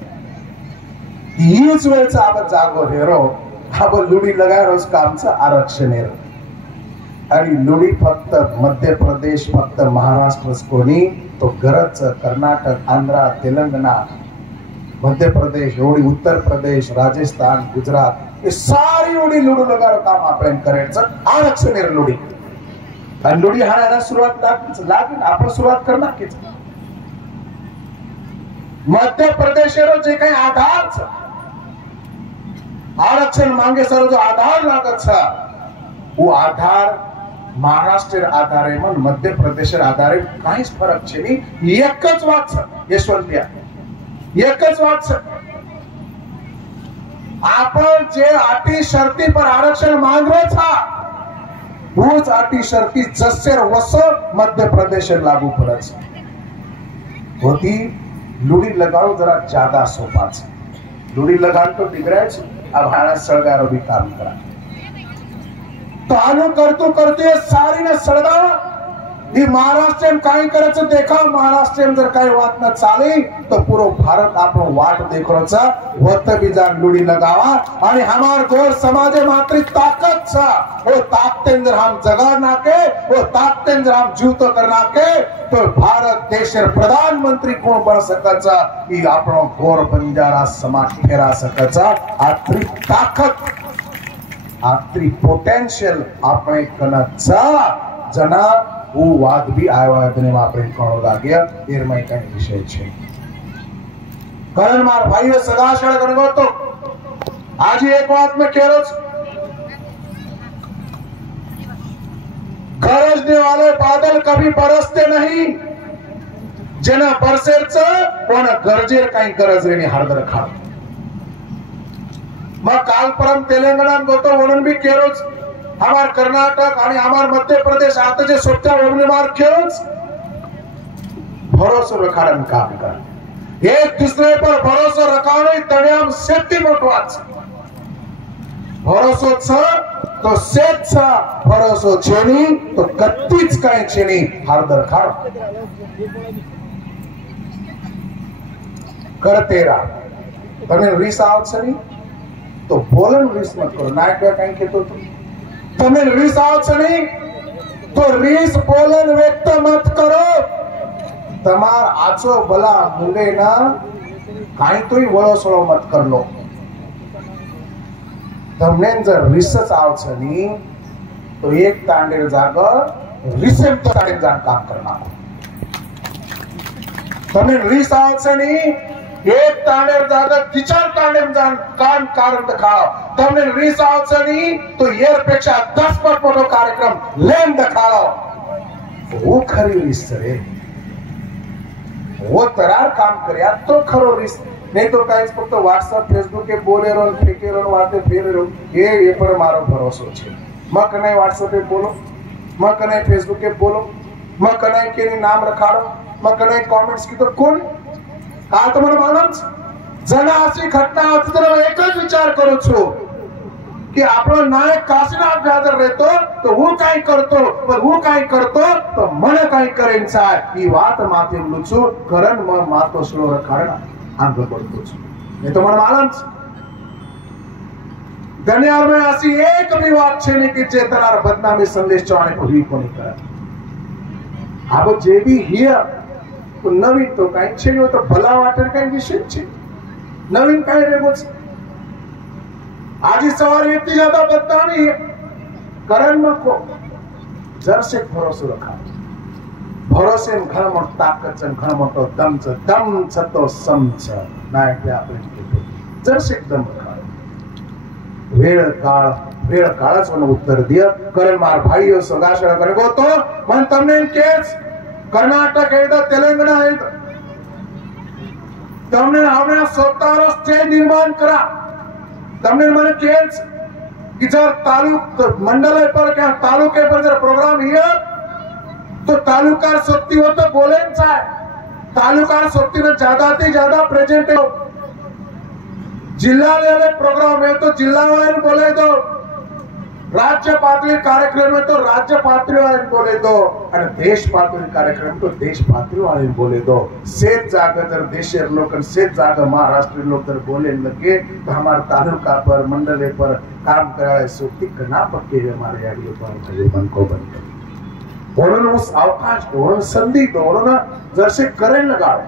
हीच वेळचा आपण जागो हेरो आपण लुडी लगाय रोज कामचं आरक्षण हेरो आणि लुडी फक्त मध्य प्रदेश फक्त महाराष्ट्र कोणी तो गरज कर्नाटक आंध्र तेलंगाना मध्य प्रदेश ओडी उत्तर प्रदेश राजस्थान गुजरात ये सारी ओडी लुडू लगार काम आपण करायचं आरक्षण लुडी आणि लुडी हाणायला सुरुवात लागेल आपण सुरुवात करणार की मध्य प्रदेश जे काही आधार आरक्षण मांगे सर जो आधार लागत वो आधार महाराष्ट्र आधारे मन मध्य प्रदेश आधारे काहीच फरक छे नहीं एकच वात यशवंतिया एकच वात आपण जे अटी शर्ती पर आरक्षण मांगरो था वोच अटी शर्ती जसेर वस मध्य प्रदेश लागू पड़े होती लुड़ी लगाओ जरा ज्यादा सोपा लुड़ी लगान तो दिगराय अब हाना सळगारो भी काम करा तो आलो करते सारी ना सळगाव ही महाराष्ट्र में काय करायचं देखा महाराष्ट्र में जर काय वात न चाले तो पूरो भारत आपण वाट देखरोचा वत भी जान लुड़ी लगावा आणि हमार गोर समाजे मात्र ताकत छा वो ताकतेंद्र हम जगा नाके वो ताकतेंद्र हम जीवतो करना के तो भारत देशर प्रधानमंत्री कोण बन सकाचा ही आपण गोर बंजारा समाज फेरा सकाचा आत्री ताकत आत्री पोटेंशियल આપણે કનचा जना वो वाद भी आयोजन में આપણે કોણો લાગ્યા એરમાઈ કઈ વિષય છે કારણ માર ભાઈઓ સદાશળ ગણગો તો आज एक बात में कह रहा गरजने वाले बादल कभी बरसते नहीं जना बरसेरच पण गरजेर काही गरज रेनी हरदर खा मग काल परम तेलंगणा गोतो म्हणून भी केरोच हमार कर्नाटक आणि हमार मध्य प्रदेश आता जे सोप्या वगने मार केरोच भरोसा रखाडन काम कर एक दूसरे पर भरोसा रखाने तण्याम सेफ्टी मोटवाच ભરોસો છે તો સેજ છે, ભરોસો છે નહીં તો કદી જ કઈ છે નહીં. હળદર ખાડો કરતેરા તમે રીસ આવશે નહીં તો બોલન રીસ મત કરો. નાયક કઈ કહેતો તમે રીસ આવશે નહીં તો રીસ બોલન વ્યક્ત મત કરો. તમાર આચો ભલા મુંડે ના કાઈ તોય વળોસળો મત કરલો. તમને જर रिसच आवશે નહીં તો એક તાંડેર જાગર रिसेम તો તાંડેર જાન કામ કરનાર. તમને રીસ આવશે નહીં એક તાંડેર જાગર વિચાર તાંડેર જાન કામ કારણ દેખાડો. તમને રીસ આવશે નહીં તો એર પેક્ષા 10 પર મોટો કાર્યક્રમ લેન દેખાડો. वो खरी રીસ છે. वो तरार काम કર્યા તો ખરો રીસ. नहीं तो कहीं फक्त व्हाट्सएप फेसबुक के बोले रो फेंके रो वाते फेरे रो ये पर मारो भरोसो छे. म कने व्हाट्सएप पे बोलो, म कने फेसबुक पे बोलो, म कने के नाम रखाड़ो, म कने कमेंट्स की तो कोण आ तो મને માલમ છે. જણા આસી ઘટના આવતી તો એક જ વિચાર કરું છું કે આપણો નાયક કાશીનાથ હાજર રહેતો તો હું કાઈ કરતો, પણ હું કાઈ કરતો તો મને કાઈ કરે ઇન્સાન. ઈ વાત માથે બોલું છું. કરણ માતો સ્લો રખાડના आंदोलन बढ़तो छे. ये तो मन मालूम छे. दुनिया में ऐसी एक भी बात छे नहीं कि जे तरार बदनामी संदेश चवाने को ही कोनी करे. अब जे भी हियर तो नवीन तो काई छे नहीं तो भला वाटर काई विषय छे. नवीन काई रेगो छे. आज सवार इतनी ज्यादा बदनामी है करण में को जर से भरोसा रखा. भरोसे घणो मोटो ताकत છે, ઘણો મોટો દમ છે. દમ છે તો સમ છે. નાયક આપણે કીધું જરસે એકદમ વેળ કાળ જ મને ઉત્તર દે. કરે માર ભાઈઓ સગાશળા કરે ગો તો મને તમને એમ કે કર્ણાટક એ તો તેલંગાણા એ તમને આવના સત્તારો સ્ટેજ નિર્માણ કરા. તમને મને કે कि जर तालुक मंडल पर क्या तालुके पर जर प्रोग्राम हियर तो तालुका शक्ति हो तो बोले तालुका शक्ति ने ज्यादा से ज्यादा प्रेजेंट हो. जिला लेवल प्रोग्राम है तो जिला वाले बोले दो. राज्य पातळी कार्यक्रम है तो राज्य पातळी वाले बोले दो. और देश पातळी कार्यक्रम तो देश पातळी वाले बोले दो. सेज जागा जर देशर लोग सेज जागा महाराष्ट्र लोग जर बोले लगे तो हमारे तालुका पर मंडले पर काम कराए शक्ति करना पक्के हमारे यारियों पर मन को बंद ओळोनो अवकाश ओळोनो संधी ओळोनो जरसे करेन लगावे.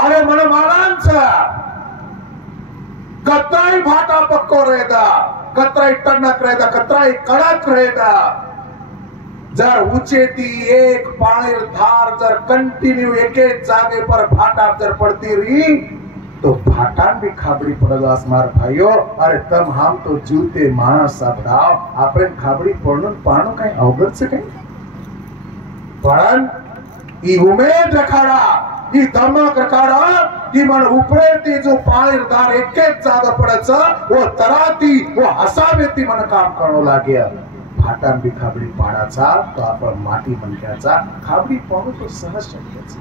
अरे मन मालान छे कतराई भाटा पक्को रहेता, कतराई टणक रहेता, कतराई कड़क रहेता. जर ऊंचेती एक पाणी धार जर कंटिन्यू एक जागे पर भाटा जर पड़ती रही तो भाटान भी खाबड़ी पड़ेगा मार भाइयों. अरे तम हम तो जीवते मानस सापडाव आपने खाबड़ी पड़नो पाणो कई अवगत से कई पण ई उमेद रखाड़ा ई धमक रखाड़ा की मन ऊपरे ती जो पाणी धार एक जागा पड़े वो तराती वो हसावेती मन काम करणो लाग्या. भाटान भी खाबड़ी पाडाचा तो आपण माटी मनक्याचा खाबड़ी पडणं तो सहज शक्य छे.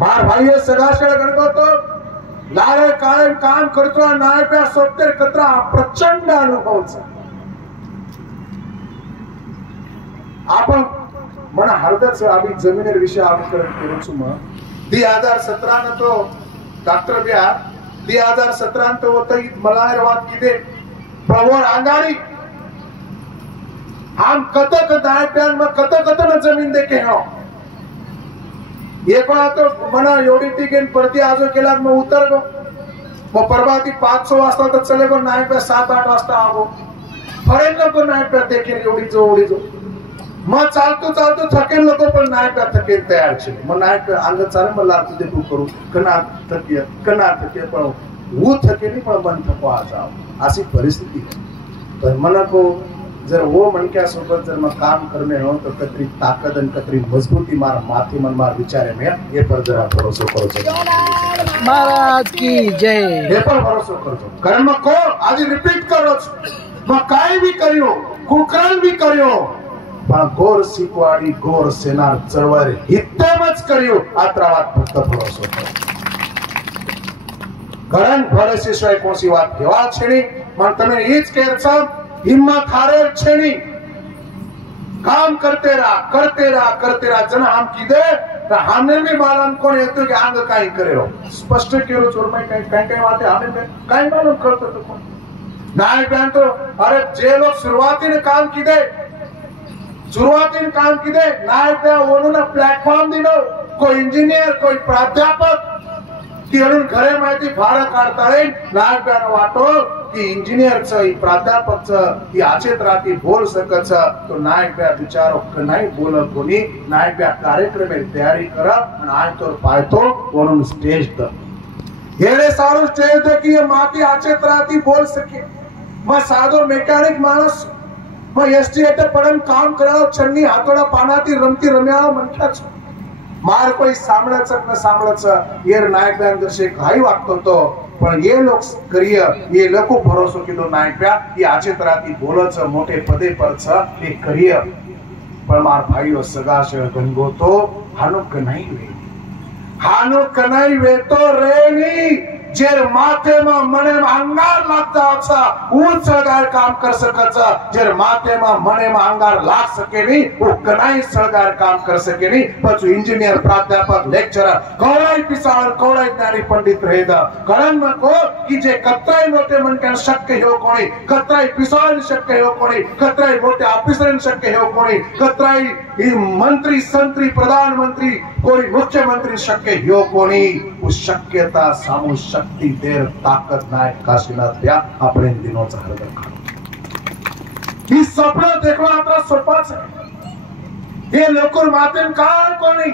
मार भाइयों सदाशळ गणगो तो लारे कायम काम करतो नायका सोप्तेर कतरा प्रचंड अनुभव छे. आपण मन हरदच आम्ही जमिनेर विषय अवकरण करू छु. मग 2017 न तो डॉक्टर ब्या 2017 तो होत मला वाद किदे प्रवर आंगारी हम कत नायकान में कत न जमीन देखे हो. एक बार तो मना एवढी ती गेन पडती आजो केला मग उतर गो मग परवाती 500 वाजता तर चले गो नायक 7-8 वाजता आगो फरेन नको नायक देखे एवढी जो मग चालतो थकेल नको पण नायक थकेल तयार छे. मग नायक अंग चाले मग लाग दे तू करू कना थके पण वो थके नहीं पण मन थको आ जाओ अशी परिस्थिती है. तर मना को जर वो मनक्या सोबत जर मैं काम करने हो तो कतरी ताकत और कतरी मजबूती मार माथी मन मार विचारे में ये पर जरा भरोसा करो महाराज की जय. ये पर भरोसा करो कारण में को आज रिपीट करो मैं काई भी करियो कुकरण भी करियो पण गोर सिकवाडी गोर सेनार चळवळ हितेमच करियो आत्रावात फक्त भरोसा करो. कारण भरोसे शिवाय कोणसी बात केवा छेनी પણ તમે એ જ કહે છો હિંમત હારે છે નહીં काम करते रहा जन हम किदे हमने भी मालूम कोण येतो की अंग काही करेलो स्पष्ट केलो चोर में काही वाटे हमने काही मालूम करतो तो कोण नाही बॅन तो अरे जे लोग सुरुवातीने काम किदे नाही त्या ओनून प्लॅटफॉर्म दिलो कोई इंजिनियर कोई प्राध्यापक की म्हणून घरे माहिती भाडं काढता येईल नाही बॅन वाटो की इंजिनियरचं प्राध्यापकचं ही आचेत राहती बोल सकच तो नायक ब्या विचारो नाही बोलत कोणी नायक ब्या कार्यक्रम तयारी करा आणि आय तो पाहतो म्हणून स्टेज द येणे सारू स्टेज दे की माती आचेत राहती बोल सके मग साधो मेकॅनिक माणूस मग एसटीएट पडन काम करावं छन्नी हातोडा पानाती रमती रम्याव म्हणताच मार कोई सांभळाचं न सांभळाचं येर नायक ब्या जसे काही वागतो तो पण ये लोग करिय ये लोग भरोसो किलो नायक ये आचे तराती बोलच मोठे पदे परच ये करिय पण मार भाईओ सगाश गंगो तो हानुक नाही वे तो रेनी जेर माथे में मने में अंगार लगता अच्छा ऊंच सळगार काम कर सकचा जेर माथे में मने में अंगार लाग सके नहीं वो कनाई सळगार काम कर सके नहीं पछु इंजीनियर प्राध्यापक लेक्चरर कौड़ाई पिसाळ कौड़ाई ज्ञानी पंडित रहेदा कारण नको की जे कत्राई मोठे मनकन शक्य हो कोणी कत्राई पिसाळ शक्य हो कोणी कत्राई मोठे ऑफिसर शक्य हो कोणी कत्राई मंत्री संत्री प्रधानमंत्री कोई मुख्यमंत्री शक्य हो कोणी उस शक्यता सामू शक्ति देर ताकत नाय काशीनाथ द्या आपण दिनोचा हरदर खातो ही स्वप्न देखवा आता सोपाच हे लोकन मातेन काय कोणी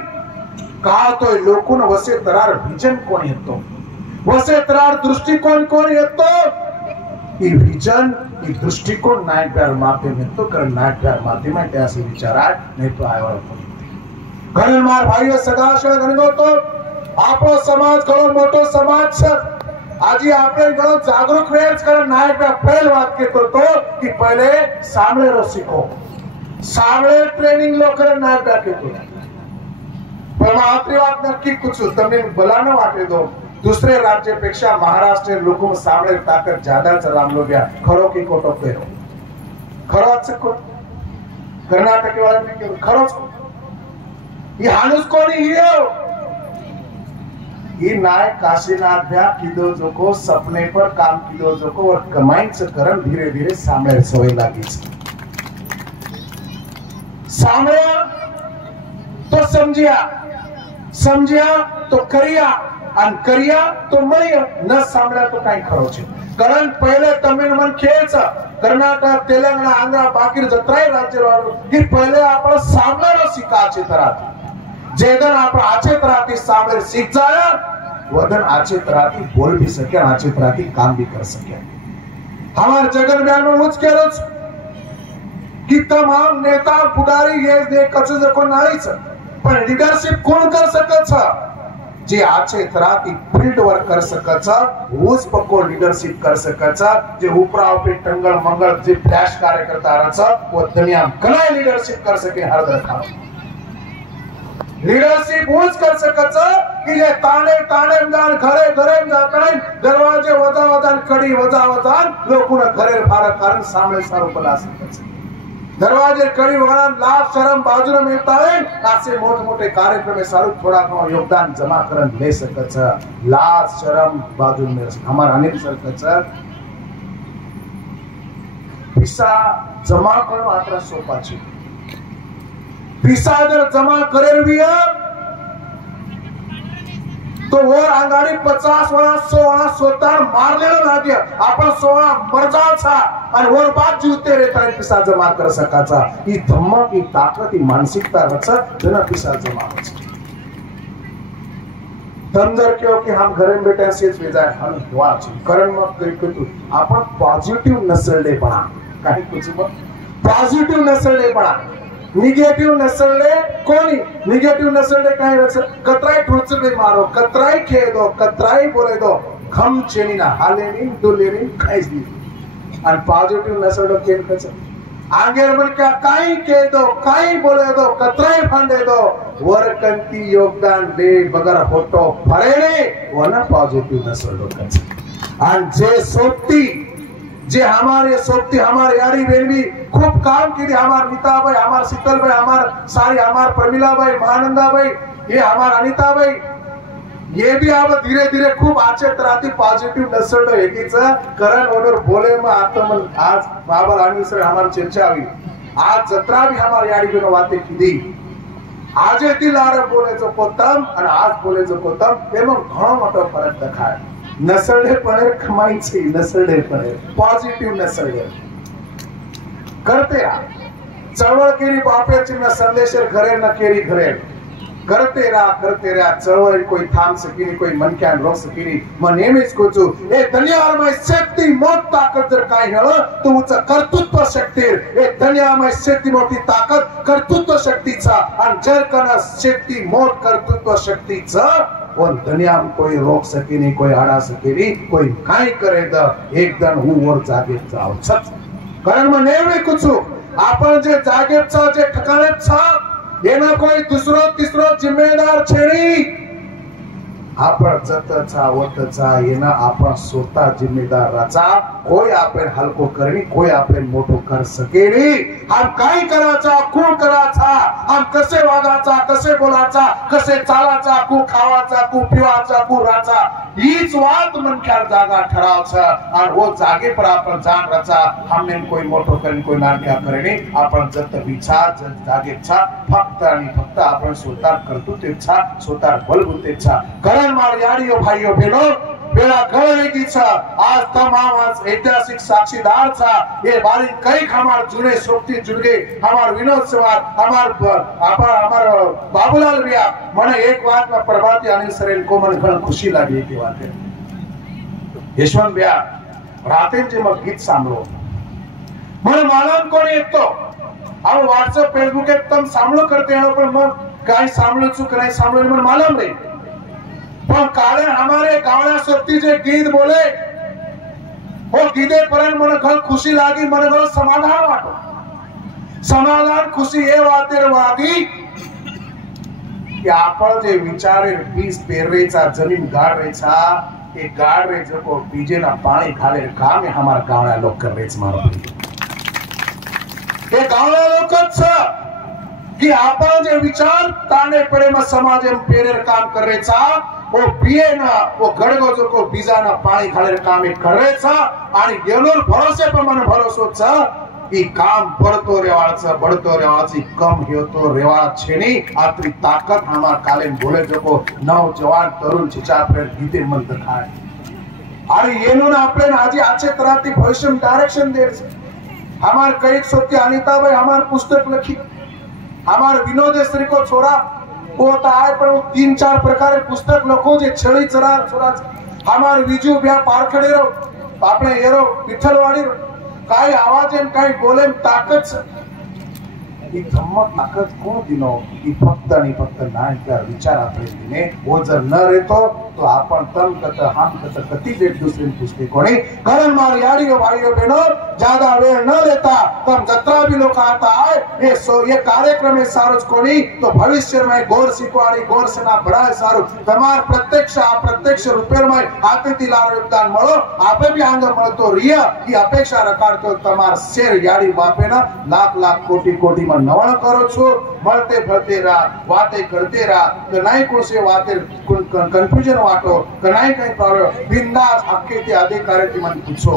का तो लोकन वसे तरार विजन कोण येतो वसे तरार दृष्टिकोन कोण येतो ही विजन ही दृष्टिकोन नाय प्यार माते येतो कारण नाय प्यार माते में त्यासे विचारा नाही तो आयवर घणन मार भाईओ सदाशय गणगो तो आपो समाज घणो मोटो समाज छे आजी આપણે ઘણો જાગૃત વેચ કરે નાયક પહેલ વાત કેતો તો કે પહેલે સાંભળેરો શીખો સાંભળે ટ્રેનિંગ લો કરે નાયક કેતો પણ આટલી વાત નક્કી કુછ તમે ભલાનો વાટે દો दुसरे राज्यापेक्षा महाराष्ट्र लोक सामळे ताकद ज्यादा चलामलो गया खरो की खोटो कहो खरोच को कर्नाटक वाले के खरोच ये हानुस कोणी हियो ये नायक काशीनाथ भ्या किदो जोको सपने पर काम किदो जोको और कमाईच करन धीरे धीरे सामळे सवय लागी सामळे तो समजिया तो करिया आणि करिया तो मळिया न सामळ्या तो काही खरो छे कारण पहिले तमिळमन खेळचा कर्नाटक तेलंगणा आंध्र बाकी जत्राय राज्य की पहिले आपण सामळ्याला शिकाचे तरात जेदन आपण आचे तराती सामळे सीख जाया वदन आचे तराती बोल भी सके आचे तराती काम भी कर सके हमार जगन बयान में मुझ केरोच कि तमाम नेता पुढारी ये दे कचे जको नाहीच पण लीडरशिप कोण कर सकत छ जे आचे तराती फील्ड वर्क कर सकत छ उस पको लीडरशिप कर सकत छ जे उपरा पे टंगल मंगल जे फ्लैश कार्यकर्ता रह छ वो दुनिया कला लीडरशिप कर सके हर दरखा लीडरशिप उस कर सकत कि जे ताने जान घरे जाता दरवाजे वजावजान कडी वजावजान लोकोना घरे भार कारण सामने सारो बना सकत दरवाजे कडी वगान लाभ शरम बाजूला मिळता है असे मोठे कार्यक्रम में सारो थोड़ा को योगदान जमा करन ले सकत लाभ शरम बाजू में हमार अनिल सकत पैसा जमा करो आत्रा सोपा छे पैसा अगर जमा करेल भी तो वो आंगाड़ी 50 वाला 100 वाला सोतार मार लेना लागे आपण 16 मरजाचा आणि वर बात जीवते रे ताई पैसा जमा कर सकाचा ही धम्म की ताकत ही मानसिकता रच जना पैसा जमा होच तंदर क्यों कि हम घर में बैठे सेच वेजाय हम वाच कारण मग करू आपण पॉझिटिव्ह नसले बना काही कुछ पॉझिटिव्ह नसले बना निगेटिव्ह नसले कोणी निगेटिव्ह नसले काय रच कतराई ठुचले मारो कतराई खेळ दो कतराई बोले दो खम चेनी ना हाले नी डोले नी काहीच नाही आणि पॉझिटिव्ह नसले केन कच आगे मन क्या काही के दो काही बोले दो कतराई फंडे दो वरकंती योगदान दे बगर फोटो फरेने वना पॉझिटिव्ह नसले कच आणि जे सोपती जे हमारे सोबती हमारे यारी बहन भी खूब काम की थी, हमार नीता भाई, हमार शीतल भाई, हमार सारी, हमार प्रमिला भाई, महानंदा भाई, ये हमार अनिता भाई, ये भी अब धीरे धीरे खूब आचे तरह पॉजिटिव नसड एकीच करण वगैरह बोले में आता मन आज बाबर आनी सर हमारी चर्चा हुई, आज जत्रा भी हमारे यारी बहन वाते की दी, आज दिलार बोले जो पोतम और आज बोले जो पोतम एवं घणो मोटो फरक देखाय। नसडे पणे कमाई छे, नसडे पणे पॉजिटिव नसडे करते रहा, चळवळ केली बापेची न संदेश घरे न केली घरे करते रहा चळवळ कोई थांब सकीनी, कोई मन क्या रोक सकीनी। मन नेहमीच कोचू ए दुनियामय शक्ती मोठ ताकद जर काय हेळ तुमचं कर्तृत्व शक्ती, ए दुनियामय शक्ती मोठी ताकद कर्तृत्व शक्तीचा, आणि जर कना शक्ती मोठ कर्तृत्व शक्तीचं और दुनिया में कोई रोक सके नहीं, कोई हरा सके नहीं, कोई काय करे द एकदम हूँ और जागे जाओ सच कारण में नेहमी कुछ आपण जे जागेचा जे ठिकाणेचा येना कोई दुसरो तिसरो जिम्मेदार छेनी, आपण जतचा वतचा येना आपण स्वतः जिम्मेदार राचा, कोई आपण हलको करनी, कोई आपण मोठो कर सकेनी। हम काय कराचा, कोण कराचा, हम कसे वागाचा, कसे बोलाचा, कसे चालाचा, को खावाचा, को पिवाचा, को राचा, हीच वात मनख्यार जागा ठरावचा, आणि वो जागे पर आपण जाण राचा, हमने कोई मोठो करनी, कोई नानक्या करनी, आपण जत विचार जत जागेचा फक्त आणि फक्त आपण स्वतः कर्तृत्वेचा, स्वतः बलबुतेचा कारण मार यारियो भाइयों बहनों बेड़ा गए की छा आज तमाम आज ऐतिहासिक साक्षीदार था, ये बारी कई हमार जुने सोबती जुड़ गए, हमार विनोद सवार, हमार बाबूलाल भैया मने एक बात में प्रभाती अनिल सरेन को मन घण खुशी लागी की बात है। यशवंत भैया राते जे मग गीत सांभळो मन मालूम कोणी येतो, अब व्हाट्सएप फेसबुक पे तुम सांभळो करते हो पण मग काय सांभळो चुक नाही सांभळो मन मालूम नहीं, पण कारण हमारे गावड़ा सोबती जे गीत बोले वो गीते परन मन घण खुशी लागी, मन घण समाधान वाटो, समाधान खुशी ये वातेर वागी कि आपण जे विचारे बीज पेरेचा जमीन गाड़ रेचा ए गाड़ रे जको बीजे ना पानी खाले काम हमारा गावड़ा लोग कर रेच मारो ए गावड़ा लोकच कि आपण जे विचार ताने पड़े में समाज में पेरेर काम कर रेचा वो पिए ना वो गड़गो जो को बीजा ना पानी खाले काम कर रेचा आणि गेलोर भरोसे पर मन भरोसो छ ई काम बढ़तो रेवाळच कम होतो रेवाळ छेनी आत्री ताकत हमार काले बोले जो को नौजवान तरुण चिचा पर गीते मन दखाय आणि येनो ना आपले आजी आचे तराती भविष्य में डायरेक्शन दे हमार कई सोती अनिता भाई हमार पुस्तक लिखी हमार विनोदेश्वरी को छोड़ा वो आए पर वो 3-4 प्रकार पुस्तक लखो जे छड़ी चरा छोरा हमार विजू ब्या पारखड़े रो आपने येरो विठ्ठलवाड़ी काय आवाज एम काय बोले ताकत ई धम्मक ताकत कोण दिनो ई फक्त आणि फक्त नायका विचार आपले दिने वो जर न रहतो तो आपण तन कत हम कत कति एक दूसरे पुष्टि कोणी कारण मार यारियो भाइयों बहनों ज्यादा वेळ न लेता तम जत्रा भी लोक आता है ये कार्यक्रम है सारोज कोणी तो भविष्य में गोर सिकवाड़ी गोर सेना बढ़ाए सारू तमार प्रत्यक्ष अप्रत्यक्ष रूपेर में आते तिलार योगदान मळो आपे भी आंग मळतो रिया की अपेक्षा रखाडतो तमार शेर यारी बापे ना लाख कोटी में नवण करो छो મળતે ફરતે રા વાતે કરતે રા કે નાઈ કોસે વાતે કન્ફ્યુઝન વાટો કે નાઈ કઈ પ્રોબ્લેમ બિંદાસ હક્કેથી અધિકારીથી મને પૂછો